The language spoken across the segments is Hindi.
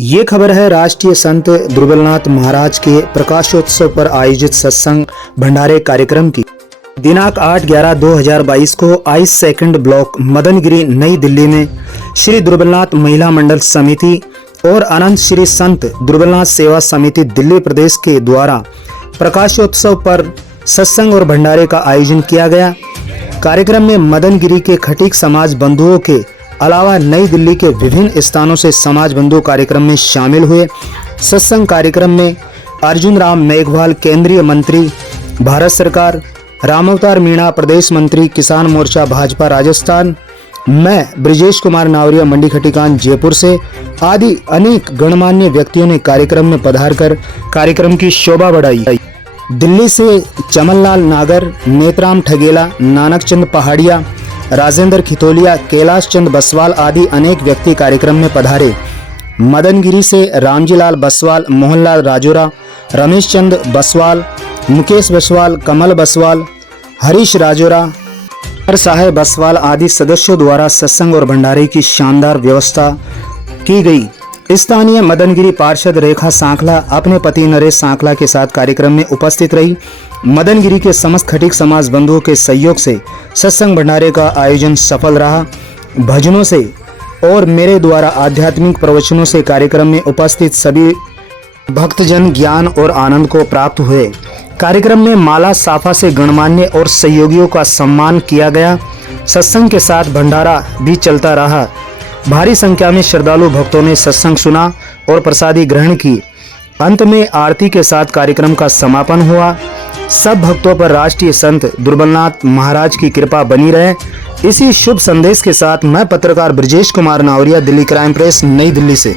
ये खबर है राष्ट्रीय संत दुर्बलनाथ महाराज के प्रकाशोत्सव पर आयोजित सत्संग भंडारे कार्यक्रम की। दिनांक 8/11/2022 को आइस सेकंड ब्लॉक मदनगिरी नई दिल्ली में श्री दुर्बलनाथ महिला मंडल समिति और अनंत श्री संत दुर्बलनाथ सेवा समिति दिल्ली प्रदेश के द्वारा प्रकाशोत्सव पर सत्संग और भंडारे का आयोजन किया गया। कार्यक्रम में मदनगिरी के खटीक समाज बंधुओं के अलावा नई दिल्ली के विभिन्न स्थानों से समाज बंधु कार्यक्रम में शामिल हुए। सत्संग कार्यक्रम में अर्जुन राम मेघवाल केंद्रीय मंत्री भारत सरकार, रामावतार मीणा प्रदेश मंत्री किसान मोर्चा भाजपा राजस्थान, मैं ब्रिजेश कुमार नावरिया मंडी खटीकान जयपुर से आदि अनेक गणमान्य व्यक्तियों ने कार्यक्रम में पधार कर कार्यक्रम की शोभा बढ़ाई। दिल्ली से चमनलाल नागर, नेतराम ठगेला, नानक चंद पहाड़िया, राजेंद्र खितोलिया, कैलाश चंद बसवाल आदि अनेक व्यक्ति कार्यक्रम में पधारे। मदनगिरी से रामजीलाल बसवाल, मोहनलाल राजोरा, रमेश चंद बसवाल, मुकेश बसवाल, कमल बसवाल, हरीश राजोरा, साहेब बसवाल आदि सदस्यों द्वारा सत्संग और भंडारे की शानदार व्यवस्था की गई। स्थानीय मदनगिरी पार्षद रेखा सांखला अपने पति नरेश सांखला के साथ कार्यक्रम में उपस्थित रही। मदनगिरी के समस्त खटीक समाज बंधुओं के सहयोग से सत्संग भंडारे का आयोजन सफल रहा। भजनों से और मेरे द्वारा आध्यात्मिक प्रवचनों से कार्यक्रम में उपस्थित सभी भक्तजन ज्ञान और आनंद को प्राप्त हुए। कार्यक्रम में माला साफा से गणमान्य और सहयोगियों का सम्मान किया गया। सत्संग के साथ भंडारा भी चलता रहा। भारी संख्या में श्रद्धालु भक्तों ने सत्संग सुना और प्रसादी ग्रहण की। अंत में आरती के साथ कार्यक्रम का समापन हुआ। सब भक्तों पर राष्ट्रीय संत दुर्बलनाथ महाराज की कृपा बनी रहे। इसी शुभ संदेश के साथ मैं पत्रकार ब्रिजेश कुमार नावरिया, दिल्ली क्राइम प्रेस, नई दिल्ली से।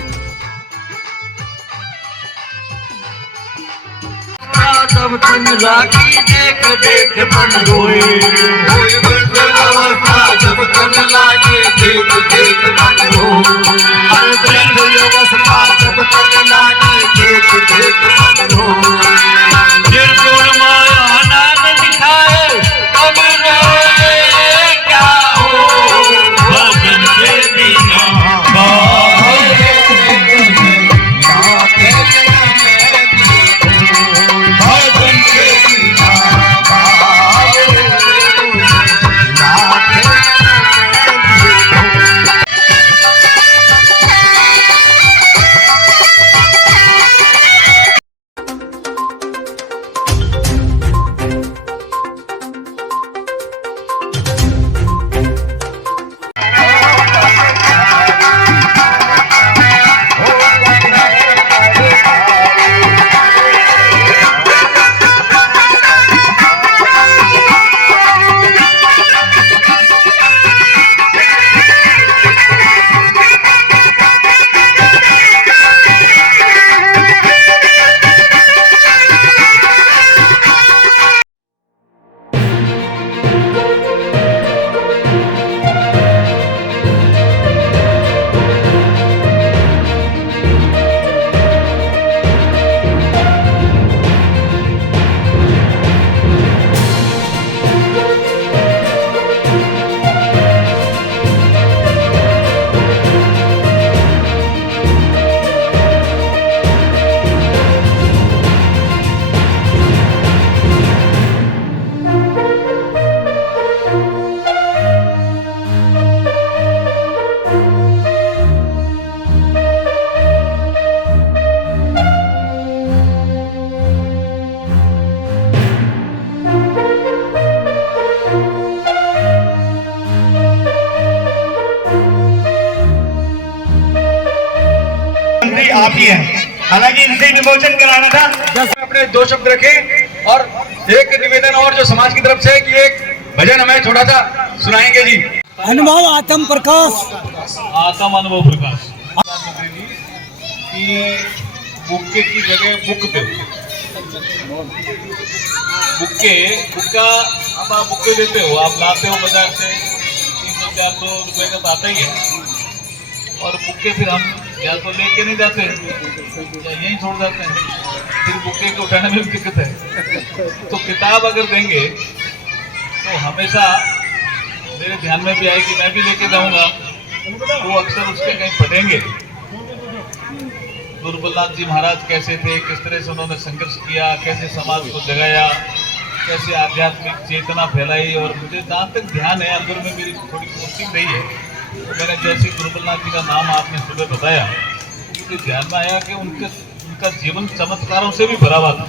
देख देख मन रोए, जब तन लागे देख देख मन रोए, जब तन लागे देख देख मन रोए। निर्गुण माया नाम दिखाए तब रोए क्या हो, भजन के बिना आप ही हैं। हालांकि इनसे विमोचन कराना था, अपने दो शब्द रखे और एक निवेदन और जो समाज की तरफ से कि एक भजन हमें थोड़ा सा सुनाएंगे जी। अनुभव आत्म प्रकाश, आत्म अनुभव प्रकाश कि बुक्के की जगह बुक दे। बुक्का अब आप बुक्के देते हो, आप लाते हो बाजार से 300-400 रुपए का आता ही है, और बुक्के फिर हम या तो लेके नहीं जाते या यहीं छोड़ जाते हैं, फिर बुक्के को उठाने में भी दिक्कत है। तो किताब अगर देंगे तो हमेशा मेरे ध्यान में भी आएगी, मैं भी लेके जाऊंगा, वो अक्सर उसके कहीं पढ़ेंगे दुर्बलनाथ जी महाराज कैसे थे, किस तरह से उन्होंने संघर्ष किया, कैसे समाज को जगाया, कैसे आध्यात्मिक चेतना फैलाई। और मुझे जहाँ तक ध्यान है, अंदर में मेरी थोड़ी कोशिश रही है, तो मैंने जैसे दुर्बलनाथ जी का नाम आपने सुबह बताया, मुझे ध्यान में आया कि उनका जीवन चमत्कारों से भी भरा हुआ था।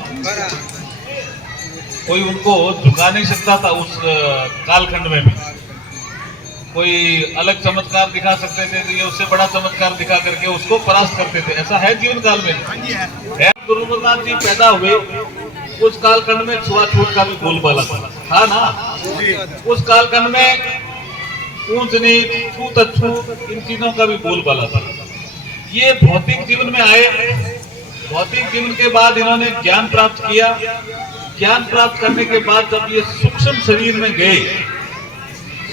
कोई उनको झुका नहीं सकता था उस कालखंड में भी। कोई अलग चमत्कार दिखा सकते थे तो ये उससे बड़ा चमत्कार दिखा करके उसको परास्त करते थे। ऐसा है जीवन काल में है। दुर्बलनाथ जी पैदा हुए उस कालखंड में छुआछूत का भी बोलबाला था ना। उस कालखंड में ऊंच नीच, छूत अछूत, इन चीजों का भी बोलबाला था। ये भौतिक जीवन में आए, भौतिक जीवन के बाद इन्होंने ज्ञान प्राप्त किया। ज्ञान प्राप्त करने के बाद जब ये सूक्ष्म शरीर में गए,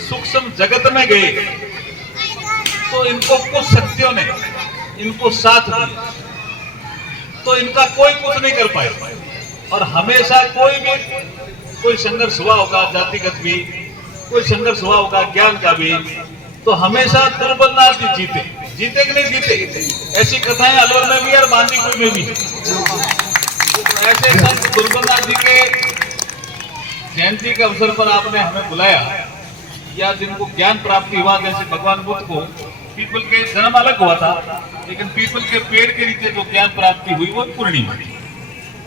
सूक्ष्म जगत में गए, तो इनको कुछ शक्तियों ने इनको साथ दिया, तो इनका कोई कुछ नहीं कर पाया। और हमेशा कोई संघर्ष हुआ होगा, जातिगत भी कोई संघर्ष हुआ होगा, ज्ञान का भी, तो हमेशा दुर्बलनाथ जी जीते कि नहीं जीते। ऐसी कथाएं अलवर में भी और बांदीकुई में भी। ऐसे संत दुर्बलनाथ जी के जयंती के अवसर पर आपने हमें बुलाया, या जिनको ज्ञान प्राप्ति हुआ, जैसे भगवान बुद्ध को पीपल के जन्म अलग हुआ था, लेकिन पीपल के पेड़ के नीचे जो ज्ञान प्राप्ति हुई वो पूर्णिमा,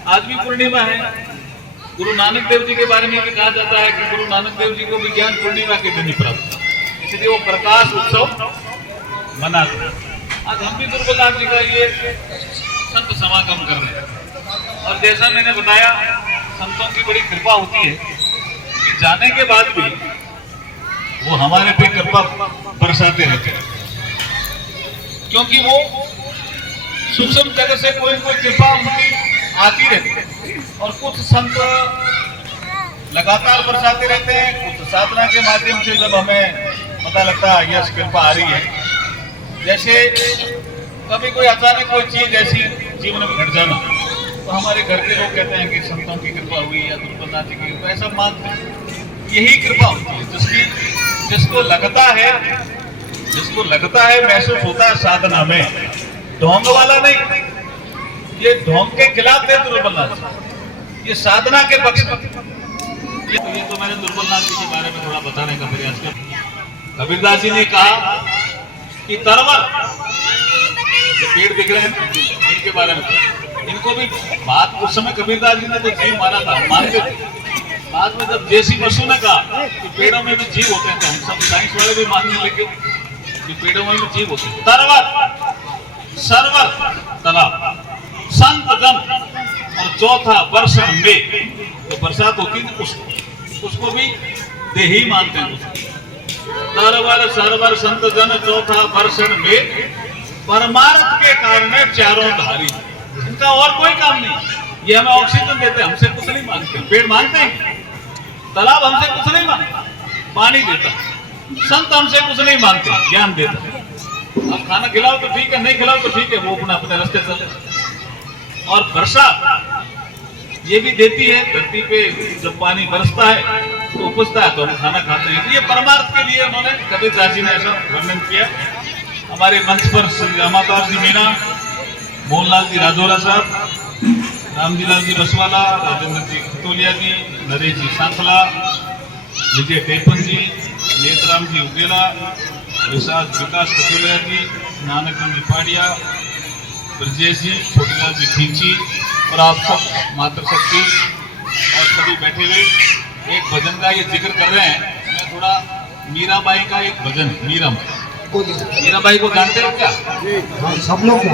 आज भी पूर्णिमा है। गुरु नानक देव जी के बारे में भी कहा जाता है कि गुरु नानक देव जी को भी ज्ञान पूर्णिमा के दिन ही प्राप्त, इसलिए वो प्रकाश उत्सव मनाते। आज हम भी दुर्बलनाथ जी का ये संत समागम कर रहे हैं। और जैसा मैंने बताया, संतों की बड़ी कृपा होती है कि जाने के बाद भी वो हमारे पे कृपा बरसाते रहते हैं, क्योंकि वो सूक्ष्म जगत से कोई कृपा उनकी आती रहती है। और कुछ संत लगातार बरसाते रहते हैं, कुछ साधना के माध्यम से जब हमें पता लगता है यश कृपा आ रही है। जैसे कभी कोई अचानक कोई चीज ऐसी जीवन में घट जाना, तो हमारे घर के लोग कहते हैं कि संतों की कृपा हुई या दुर्बलनाथ जी की कृपा, ऐसा मानते हैं। यही कृपा होती है जिसको लगता है महसूस होता है साधना में, ढोंग वाला नहीं। ये ढोंग के खिलाफ है दुर्बलनाथ, ये साधना के पक्ष में। ये तो मैंने दुर्बलनाथ जी के बारे में थोड़ा बताने का प्रयास किया। कबीरदास जी ने कहा कि तरवर पेड़ दिख रहे हैं, इनके बारे में इनको भी बात उस समय कबीरदास जी ने तो जीव माना था, मानते थे। बाद में जब जैसी बसु ने कहा कि पेड़ों में भी जीव होते हैं, तो हम सब साइंस वाले भी मानने लगे कि पेड़ों में भी जीव होते हैं। तरवर, सरवर, तालाब, संत जन, और चौथा वर्षण में, तो बरसात होती है उसको भी देही मानते हैं। तरवर, सरवर, संत जन, चौथा वर्षण में, परमार्थ के कारण चारों धारी। इनका और कोई काम नहीं। ये हमें ऑक्सीजन देते हैं, हमसे कुछ नहीं मांगते। पेड़ मांगते हैं, तालाब हमसे कुछ नहीं मांगता, पानी देता। संत हमसे कुछ नहीं मांगते, ज्ञान देता। अब खाना खिलाओ तो ठीक है, नहीं खिलाओ तो ठीक है, वो अपने रास्ते चले। और वर्षा ये भी देती है, धरती पे जब पानी बरसता है तो उपजता है, तो हम खाना खाते हैं। ये परमार्थ के लिए उन्होंने कबीरदास जी ने ऐसा वर्णन किया। हमारे मंच पर श्री रामावतार जी मीणा, मोहनलाल जी राजौरा साहब, रामजीलाल जी बसवाला, राजेंद्र जी खतोलिया जी, नरेश जी सांखला, विजय टेपन जी, नेतराम जी उगेला, विकास खतोलिया जी, नानकचंद जी पाडिया, ब्रजेश जी, छोटीलाल जी खींची, और आप सब मातृशक्ति और सभी बैठे हुए एक भजन का ये जिक्र कर रहे हैं। मैं थोड़ा मीराबाई का एक भजन, मीराबाई को जानते हो क्या? सब लोग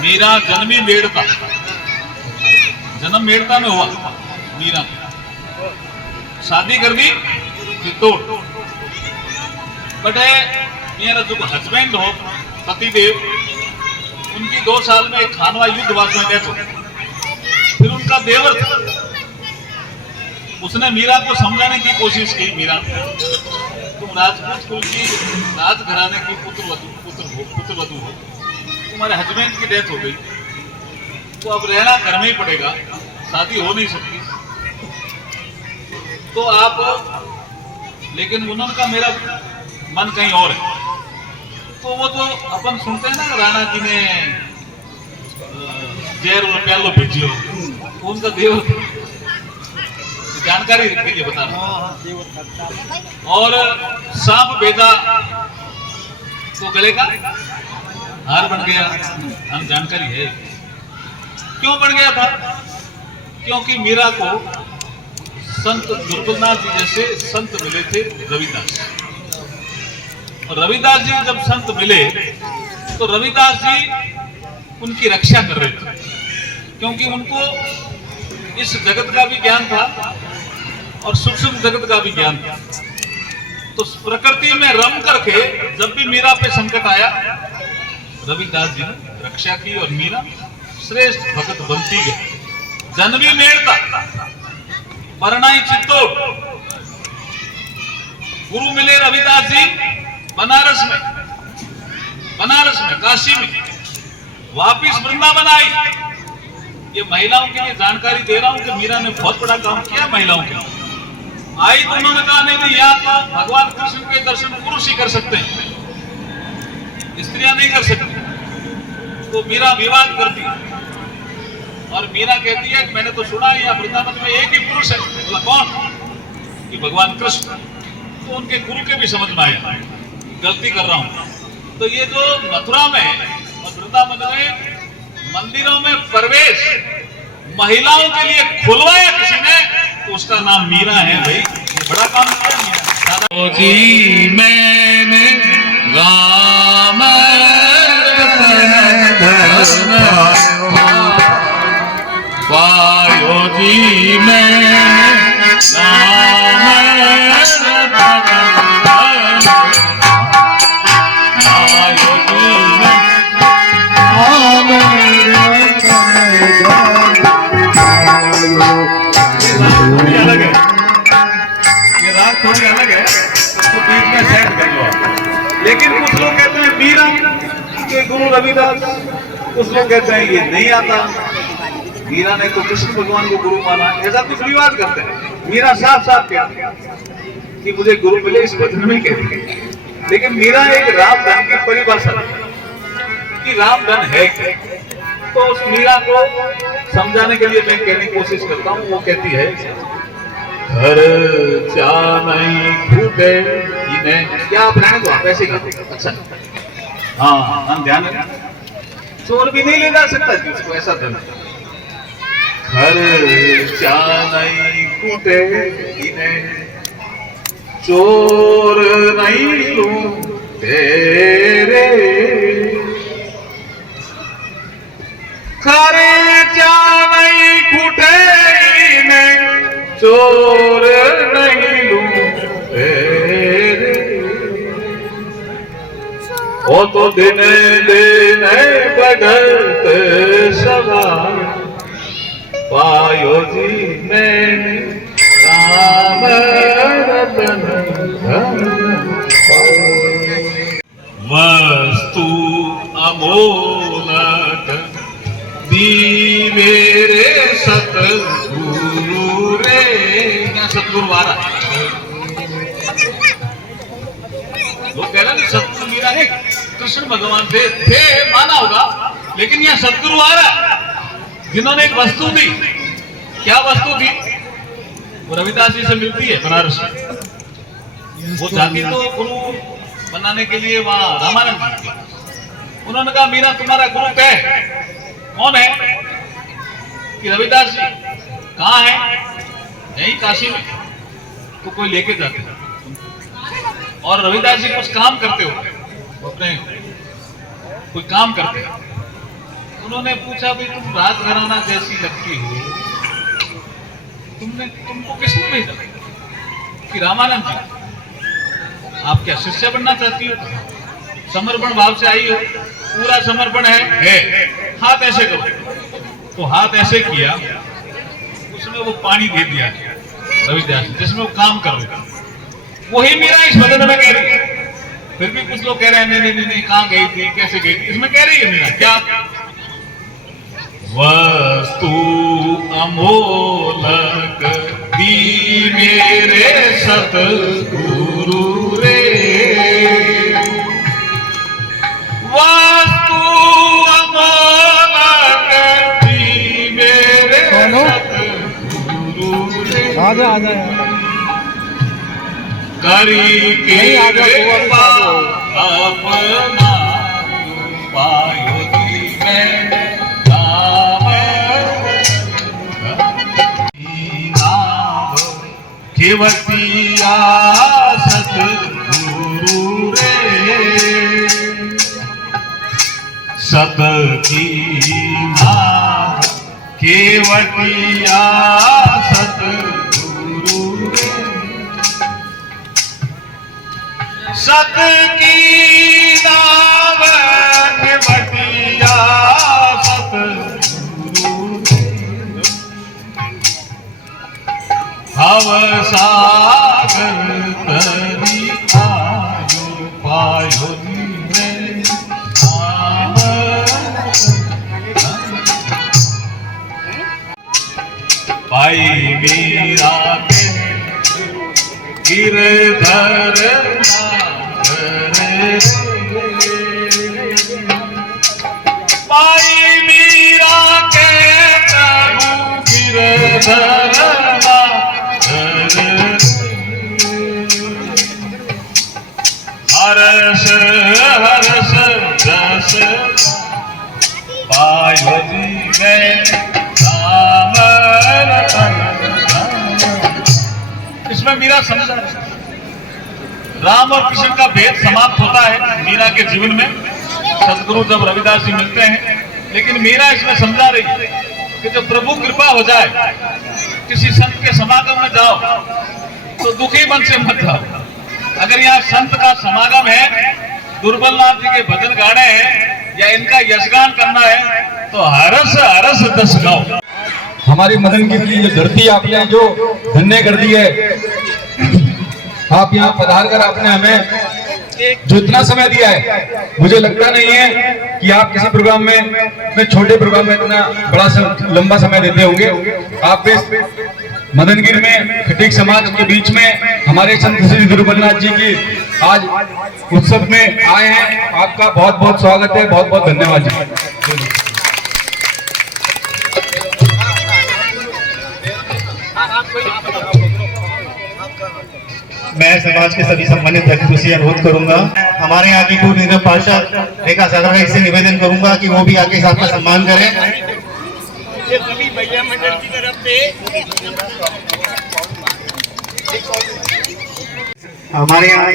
मीरा जन्मी मेड़ता, जन्म मेड़ता में हुआ मीरा, शादी कर दी चित्तौड़। बट मेरा जो हस्बैंड हो पतिदेव, उनकी 2 साल में एक खानवा युद्धवाद में डेथ हो। फिर उनका देवर था, उसने मीरा को समझाने की कोशिश की, मीरा तुम राजपूत कुल की राजघराने की पुत्रवधू हो, तुम्हारे हस्बैंड की डेथ हो गई, तो अब रहना घर में ही पड़ेगा, शादी हो नहीं सकती। तो आप, लेकिन उनका मेरा मन कहीं और है। तो वो जो अपन सुनते हैं ना, राणा जी ने जहर और प्यालो भेजियो उनका देव जानकारी के लिए बता रहा हूं। और सांप भेजा तो गले का हार बन गया, हम जानकारी है। क्यों बन गया था? क्योंकि मीरा को संत दुर्बलनाथ जी जैसे संत मिले थे रविदास। और रविदास जी जब संत मिले तो रविदास जी उनकी रक्षा कर रहे थे, क्योंकि उनको इस जगत का भी ज्ञान था और सूक्ष्म जगत का भी ज्ञान था। तो प्रकृति में रम करके जब भी मीरा पे संकट आया, रविदास जी ने रक्षा की और मीरा श्रेष्ठ भगत बनती गई। जन्मी मेड़ता परनाई चित्तौड़। गुरु मिले रविदास जी बनारस में काशी में, वापिस वृंदावन आई। ये महिलाओं के लिए जानकारी दे रहा हूं कि मीरा ने बहुत बड़ा काम किया महिलाओं के लिए। आई तो उन्होंने कहा नहीं या तो भगवान कृष्ण के दर्शन पुरुष ही कर सकते हैं, स्त्रियां नहीं कर सकती। तो मीरा विवाद करती है और मीरा कहती है मैंने तो सुना यहाँ वृंदावन में एक ही पुरुष है। बोला कौन? कि भगवान कृष्ण। तो उनके गुरु के भी समझ में आया गलती कर रहा हूं। तो ये जो मथुरा में और वृंदावन में मंदिरों में प्रवेश महिलाओं के लिए खुलवाया किसी ने, तो उसका नाम मीरा है। भाई बड़ा काम किया मीरा। जी मैंने राम पायो जी मैंने थोड़ी अलग है तो बीच में सेट कर लो। लेकिन कुछ लोग कहते हैं मीरा के गुरु रविदास, कुछ लोग कहते हैं ये नहीं आता, मीरा ने तो कृष्ण भगवान को गुरु माना। ऐसा कुछ विवाद करते हैं। मीरा साफ साफ कहती है कि मुझे गुरु मिले, इस वचन में कहती है। लेकिन मीरा एक रामधन की परिभाषा कि रामधन है क्या, तो उस मीरा को समझाने के लिए मैं कहने की कोशिश करता हूँ। वो कहती है घर नहीं फूटे इन्हें। क्या आप रहने दो, आप ऐसे ही। अच्छा हाँ हम ध्यान रखें, चोर भी नहीं ले जा सकता जी उसको, ऐसा धन। घर नहीं फूटे इन्हें चोर नहीं लूं तेरे। खर्चा नहीं फूटे इन्हें चोर नहीं लूं तेरे। ओ तो दिन दिन बढ़त सवार पायो जी मैंने राम रतन वस्तु अमोलक दी मेरे सतगुरु रे। यहाँ सतगुरु आ रहा है। वो कह रहा है सतगुरु मीरा है, कृष्ण भगवान थे माना होगा, लेकिन यहाँ सतगुरु आ रहा है जिन्होंने एक वस्तु दी। क्या वस्तु थी? वो रविदास जी से मिलती है बनारस में। वो जाती तो गुरु बनाने के लिए वहां रामानंद जी। उन्होंने कहा मीरा तुम्हारा गुरु कौन है? कि रविदास जी। कहाँ है? यही काशी में। तो कोई लेके जाते और रविदास जी कुछ काम करते हो, अपने कोई काम करते। उन्होंने पूछा भाई तुम राज घराना जैसी लगती हो, तुमको किसने भेजा? कि रामानंद जी। आप क्या शिष्य बनना चाहती हो? समर्पण भाव से आई हो? पूरा समर्पण है। हाथ ऐसे करो। तो हाथ ऐसे किया, उसमें वो पानी दे दिया रविदास जिसमें वो काम कर रहे थे। वही मीरा इस वचन में कह रही है। फिर भी कुछ लोग कह रहे हैं नहीं कहाँ गई थी, कैसे गई थी? इसमें कह रही है मीरा क्या? वस्तु अमोलक दी मेरे सतगुरु रे। वस्तु अमोलक दी में आ जाए करी के कृपा अपना पायो में केवतिया सतगुरु रे सत की नाम केवतिया सतगुरु रे सत की नाम केवतिया सतगुरु भव सागर तरी आयो पायो में भाई मीरा के गिरधर भाई मीरा के प्रभु गिरधर हरस हरस जस पायो जी में राम रतन। इसमें मीरा समझा राम और कृष्ण का भेद समाप्त होता है मीरा के जीवन में। सदगुरु जब रविदास जी मिलते हैं, लेकिन मीरा इसमें समझा रही है कि जब प्रभु कृपा हो जाए, किसी संत के समागम में जाओ तो दुखी मन से मत जाओ। अगर यहाँ संत का समागम है, दुर्बलनाथ जी के भजन गाने हैं या इनका यशगान करना है, तो हरस हरस दस गाओ। हमारी मदनगिरी की जो धरती आपने जो धन्य कर दी है, आप यहाँ पधार कर आपने हमें जो इतना समय दिया है, मुझे लगता नहीं है कि आप किसी प्रोग्राम में छोटे प्रोग्राम में इतना बड़ा लंबा समय देते होंगे। आप इस मदनगिरी में खटीक समाज के बीच में हमारे संत श्री दुर्बलनाथ जी की आज उत्सव में आए हैं। आपका बहुत बहुत स्वागत है, बहुत बहुत धन्यवाद जी। मैं समाज के सभी सम्मानित व्यक्तियों से अनुरोध करूंगा, हमारे यहाँ की पूर्व निगम पार्षद रेखा सागर का इससे निवेदन करूंगा कि वो भी आके साथ का सम्मान करें। सभी महिला मंडल की तरफ से हमारे यहाँ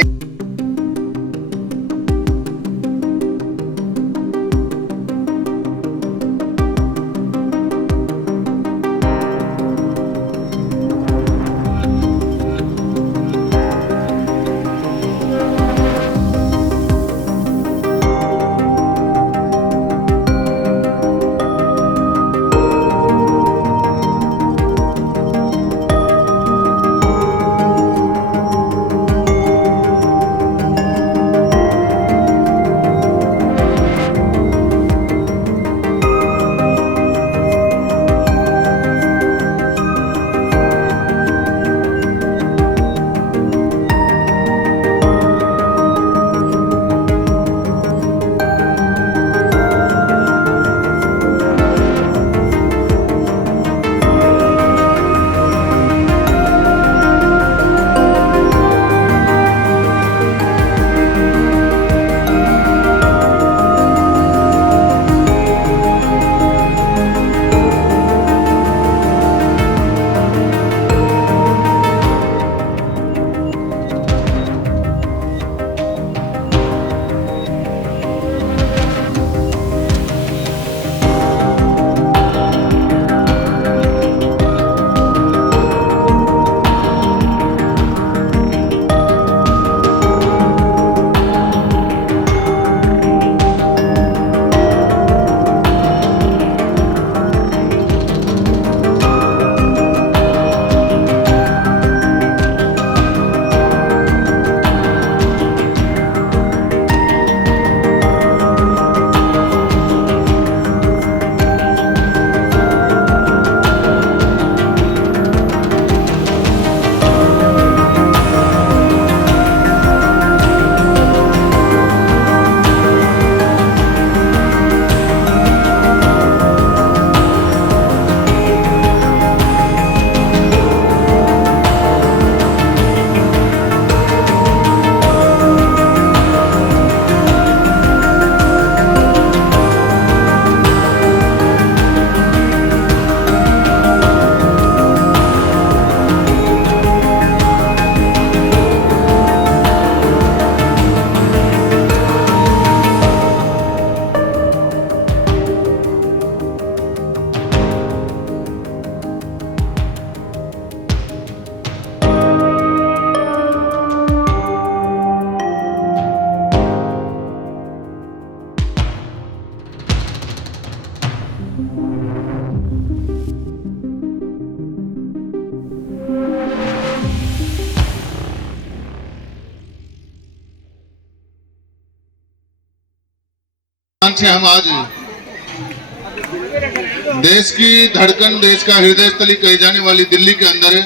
से हम आज देश की धड़कन, देश का हृदय स्थली कही जाने वाली दिल्ली के अंदर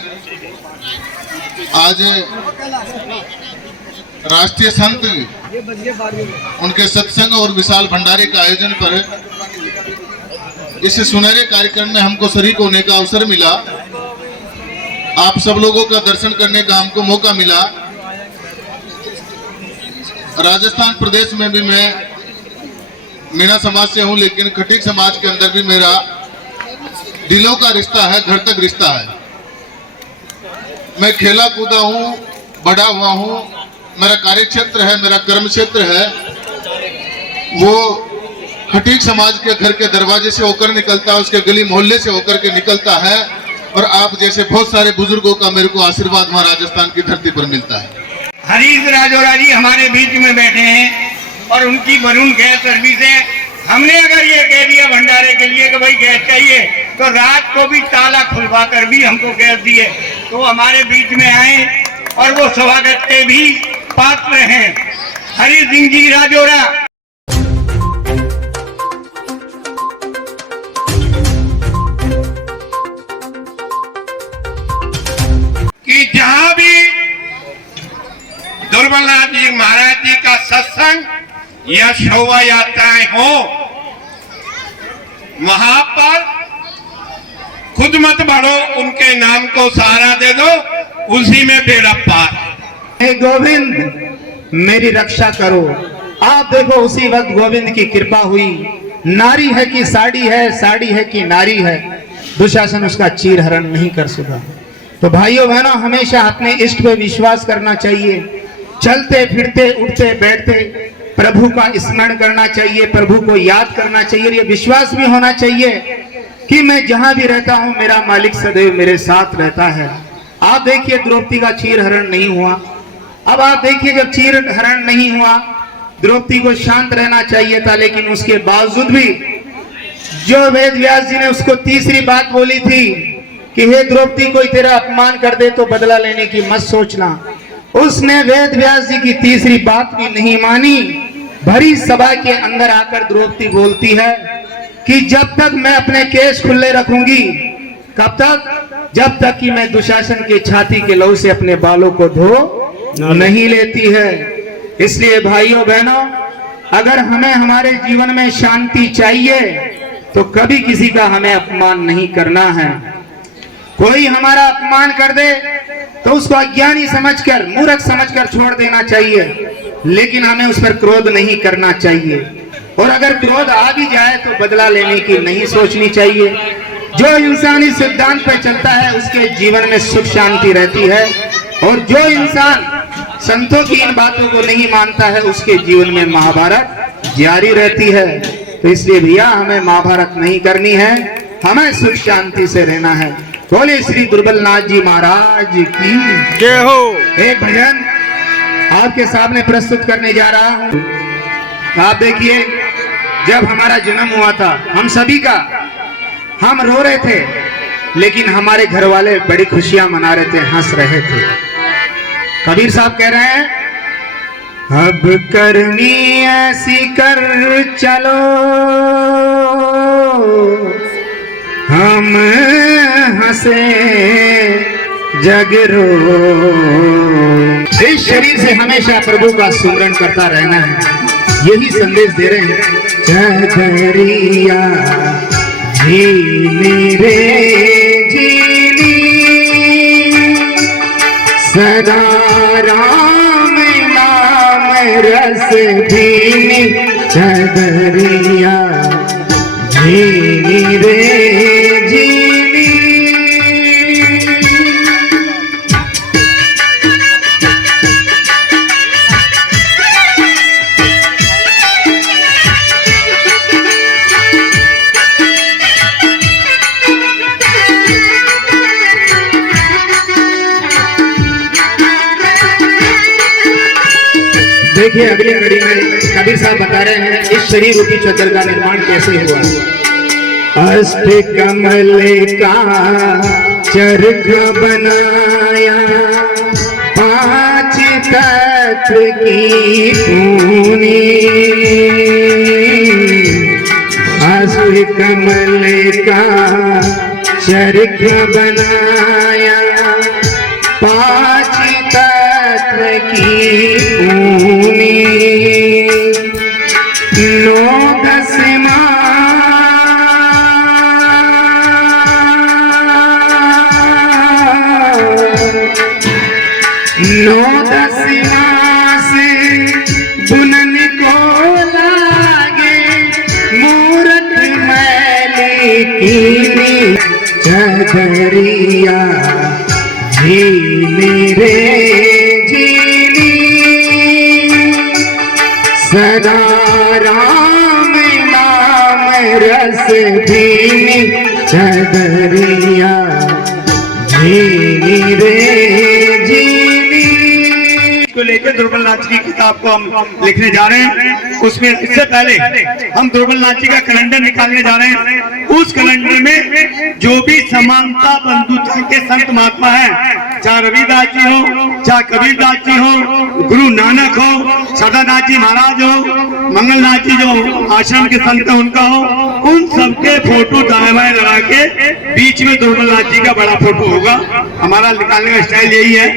आज राष्ट्रीय संत उनके सत्संग और विशाल भंडारे का आयोजन पर इस सुनहरे कार्यक्रम में हमको शरीक होने का अवसर मिला। आप सब लोगों का दर्शन करने का हमको मौका मिला। राजस्थान प्रदेश में भी मैं मीणा समाज से हूं, लेकिन खटीक समाज के अंदर भी मेरा दिलों का रिश्ता है, घर तक रिश्ता है। मैं खेला कूदा हूं, बड़ा हुआ हूं, मेरा कार्य क्षेत्र है, मेरा कर्म क्षेत्र है वो खटीक समाज के घर के दरवाजे से होकर निकलता है, उसके गली मोहल्ले से होकर के निकलता है। और आप जैसे बहुत सारे बुजुर्गों का मेरे को आशीर्वाद वहां राजस्थान की धरती पर मिलता है। हरीश राजौरा जी हमारे बीच में बैठे हैं और उनकी बलून गैस सर्विस है। हमने अगर ये कह दिया भंडारे के लिए कि भाई गैस चाहिए, तो रात को भी ताला खुलवा कर भी हमको गैस दिए, तो हमारे बीच में आए और वो स्वागत के भी पात्र हैं। हरीश सिंह जी राजौरा। कि जहां भी दुर्बलनाथ जी महाराज जी का सत्संग या शोभा यात्राएं हो, वहां पर खुद मत बढ़ो, उनके नाम को सहारा दे दो, उसी में बेड़ा पार। हे गोविंद मेरी रक्षा करो। आप देखो उसी वक्त गोविंद की कृपा हुई। नारी है कि साड़ी है, साड़ी है कि नारी है, दुशासन उसका चीर हरण नहीं कर सका। तो भाइयों बहनों, हमेशा अपने इष्ट पे विश्वास करना चाहिए। चलते फिरते उठते बैठते प्रभु का स्मरण करना चाहिए, प्रभु को याद करना चाहिए। ये विश्वास भी होना चाहिए कि मैं जहां भी रहता हूं मेरा मालिक सदैव मेरे साथ रहता है। आप देखिए द्रौपदी का चीर हरण नहीं हुआ। अब आप देखिए जब चीर हरण नहीं हुआ, द्रौपदी को शांत रहना चाहिए था, लेकिन उसके बावजूद भी जो वेद व्यास जी ने उसको तीसरी बात बोली थी कि हे द्रौपदी कोई तेरा अपमान कर दे तो बदला लेने की मत सोचना, उसने वेद व्यास जी की तीसरी बात भी नहीं मानी। भरी सभा के अंदर आकर द्रौपदी बोलती है कि जब तक मैं अपने केश खुले रखूंगी, कब तक? जब तक कि मैं दुशासन के छाती के लहू से अपने बालों को धो नहीं लेती है। इसलिए भाइयों बहनों, अगर हमें हमारे जीवन में शांति चाहिए तो कभी किसी का हमें अपमान नहीं करना है। कोई हमारा अपमान कर दे तो उसको अज्ञानी समझकर, मूर्ख समझकर छोड़ देना चाहिए, लेकिन हमें उस पर क्रोध नहीं करना चाहिए। और अगर क्रोध आ भी जाए तो बदला लेने की नहीं सोचनी चाहिए। जो इंसान इस सिद्धांत पर चलता है उसके जीवन में सुख शांति रहती है, और जो इंसान संतों की इन बातों को नहीं मानता है उसके जीवन में महाभारत जारी रहती है। तो इसलिए भैया हमें महाभारत नहीं करनी है, हमें सुख शांति से रहना है। बोले श्री दुर्बलनाथ जी महाराज की जय हो। एक भजन आपके सामने प्रस्तुत करने जा रहा हूं। आप देखिए, जब हमारा जन्म हुआ था हम सभी का, हम रो रहे थे, लेकिन हमारे घर वाले बड़ी खुशियां मना रहे थे, हंस रहे थे। कबीर साहब कह रहे हैं, अब करनी ऐसी कर चलो हम हंसे जग रो। इस शरीर से हमेशा प्रभु का सुमरन करता रहना है, यही संदेश दे रहे हैं। जगरिया झीली रे झीली सदा राम नाम रस भीनी, जगरिया झीली रे झीली। देखिए अगली कड़ी में कबीर साहब बता रहे हैं इस शरीर रूपी चद्दर का निर्माण कैसे हुआ। अष्ट कमल का चरख बनाया, 5 तत्व की पूनी। अष्ट कमल का चरख बनाया, 5 तत्व की पूनी। 9 10 मास बुनन को लागे, मूरत मैली कीनी। चदरिया झीली रे झीली, सदा राम नाम रस भीनी। चदरिया झीली रे झीली को लेकर दुर्बल नाच की किताब को हम लिखने जा रहे हैं। उसमें इससे पहले हम दुर्बल नाची का कैलेंडर निकालने जा रहे हैं। उस कैलेंडर में जो भी समानता बंधुता के संत महात्मा हैं, चाहे रविदास जी हो, चाहे कबीरदास जी हो, गुरु नानक हो, सदानाथ जी महाराज हो, मंगलनाथ जी जो आश्रम के संत है उनका हो, उन सबके फोटो दाएं बाएं लगा के बीच में दुर्बल नाथ जी का बड़ा फोटो होगा। हमारा निकालने का स्टाइल यही है।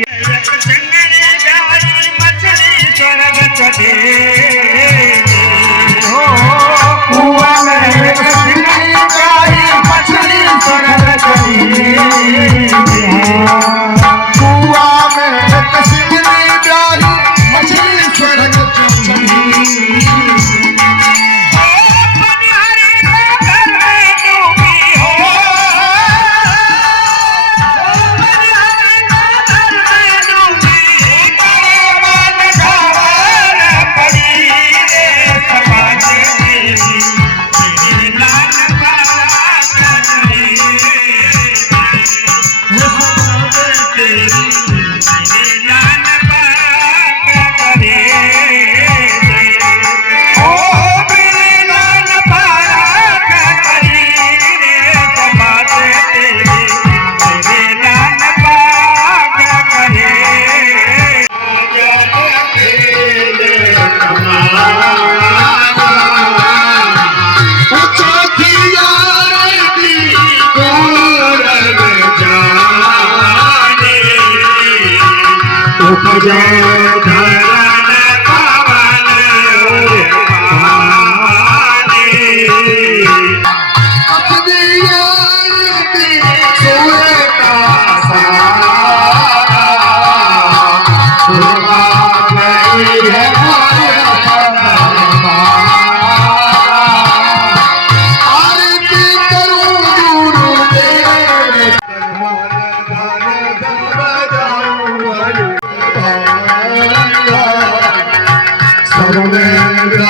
सर्वेन्द्र